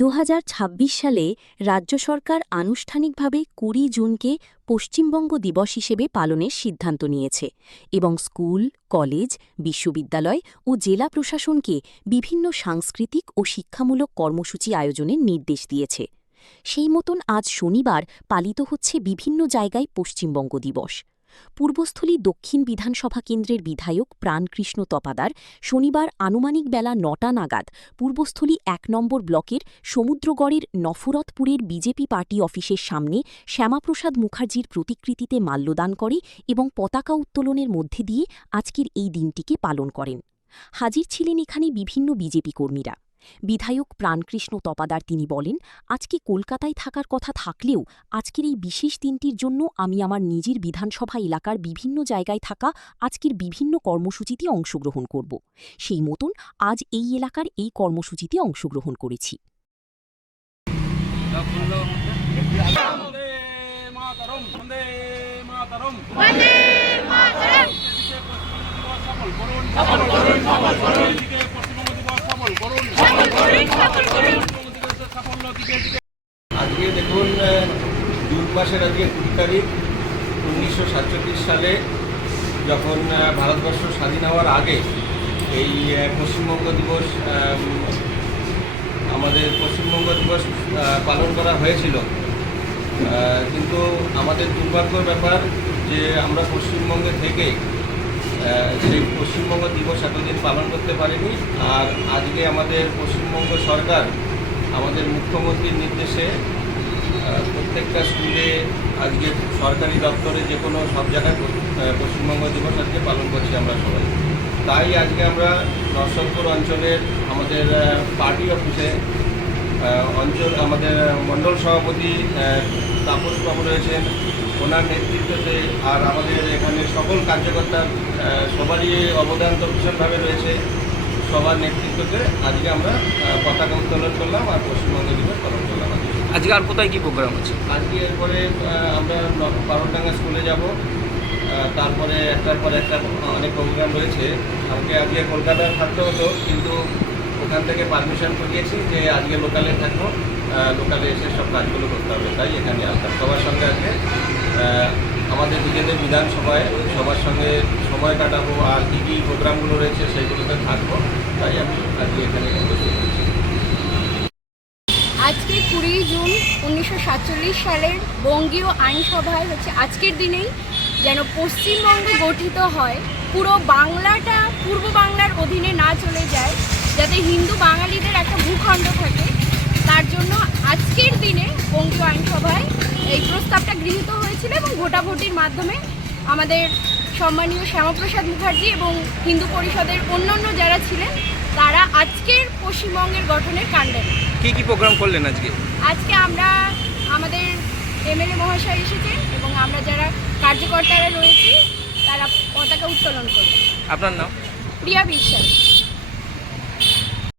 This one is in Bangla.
2026 সালে রাজ্য সরকার আনুষ্ঠানিকভাবে 20 জুনকে পশ্চিমবঙ্গ দিবস হিসেবে পালনের সিদ্ধান্ত নিয়েছে এবং স্কুল, কলেজ, বিশ্ববিদ্যালয় ও জেলা প্রশাসনকে বিভিন্ন সাংস্কৃতিক ও শিক্ষামূলক কর্মসূচি আয়োজনের নির্দেশ দিয়েছে। সেই মতন আজ শনিবার পালিত হচ্ছে বিভিন্ন জায়গায় পশ্চিমবঙ্গ দিবস। পূর্বস্থলী দক্ষিণ বিধানসভা কেন্দ্রের বিধায়ক প্রাণকৃষ্ণ তপাদার শনিবার আনুমানিক বেলা ৯টা নাগাদ পূর্বস্থলী ১ নম্বর ব্লকের সমুদ্রগড়ের নফরতপুরের বিজেপি পার্টি অফিসের সামনে শ্যামাপ্রসাদ মুখার্জির প্রতিকৃতিতে মাল্যদান করে এবং পতাকা উত্তোলনের মধ্যে দিয়ে আজকের এই দিনটিকে পালন করেন। হাজির ছিলেন এখানে বিভিন্ন বিজেপি কর্মীরা। বিধায়ক প্রাণকৃষ্ণ তপাদার তিনি বলেন, আজকে কলকাতায় থাকার কথা থাকলেও আজকের এই বিশেষ দিনটির জন্য আমি আমার নিজের বিধানসভা এলাকার বিভিন্ন জায়গায় থাকা আজকের বিভিন্ন কর্মসূচিতে অংশগ্রহণ করব। সেই মতন আজ এই এলাকার এই কর্মসূচিতে অংশগ্রহণ করেছি। আজকে দেখুন, জুন মাসের আজকে 20 তারিখ 1947 সালে যখন ভারতবর্ষ স্বাধীন হওয়ার আগে এই পশ্চিমবঙ্গ দিবস আমাদের পশ্চিমবঙ্গ দিবস পালন করা হয়েছিল। কিন্তু আমাদের দুর্ভাগ্যের ব্যাপার যে আমরা পশ্চিমবঙ্গে থেকে সেই পশ্চিমবঙ্গ দিবস এতদিন পালন করতে পারিনি। আর আজকে আমাদের পশ্চিমবঙ্গ সরকার আমাদের মুখ্যমন্ত্রীর নির্দেশে প্রত্যেকটা স্কুলে আজকে সরকারি দপ্তরে যে কোনো সব জায়গায় পশ্চিমবঙ্গ দিবস আজকে পালন করছি আমরা সবাই। তাই আজকে আমরা নরসিংপুর অঞ্চলের আমাদের পার্টি অফিসে আমাদের মণ্ডল সভাপতি তাপস বাবু রয়েছেন, ওনার নেতৃত্বে, আর আমাদের এখানে সকল কার্যকর্তা সবারই অবদান তো ভীষণভাবে রয়েছে। সবার নেতৃত্বে আজকে আমরা পতাকা উত্তোলন করলাম আর পশ্চিমবঙ্গ দিবস পালন করলাম। আজকে আর কোথায় কী প্রোগ্রাম আছে? আজকে এরপরে আমরা পারনডাঙ্গা স্কুলে যাব, তারপরে একটার পর একটা অনেক প্রোগ্রাম রয়েছে। আজকে কলকাতায় থাকতে হতো, কিন্তু ওখান থেকে পারমিশন করিয়েছি যে আজকে লোকালে থাকবো, লোকালে এসে সব কাজগুলো করতে হবে। তাই এখানে আসতাম সবার সঙ্গে আজকে আমাদের নিজেদের বিধানসভায় সবার সঙ্গে সময় কাটাবো, আর কী কী প্রোগ্রামগুলো রয়েছে সেইগুলোতে থাকবো। তাই আমি আজকে এখানে উপস্থিত হয়েছি। আজকে 20 জুন 1947 সালের বঙ্গীয় আইনসভায় আজকের দিনেই যেন পশ্চিমবঙ্গ গঠিত হয়, পুরো বাংলাটা পূর্ব বাংলার অধীনে না চলে যায়, যাতে হিন্দু বাঙালিদের একটা ভূখণ্ড থাকে, তার জন্য আজকের দিনে বঙ্গীয় আইনসভায় এই প্রস্তাবটা গৃহীত হয়েছিল এবং ভোটাভুটির মাধ্যমে আমাদের সম্মানীয় শ্যামাপ্রসাদ মুখার্জি এবং হিন্দু পরিষদের অন্যান্য যারা ছিলেন তারা আজকের পশ্চিমবঙ্গের গঠনের কাণ্ডে। কী কী প্রোগ্রাম করলেন আজকে? আজকে আমরা আমাদের এমএলএ মহাশয় এসেছেন এবং আমরা যারা কার্যকর্তারা রয়েছি তারা পতাকা উত্তোলন করলেন। আপনার নাম? প্রিয়া বিশ্বাস।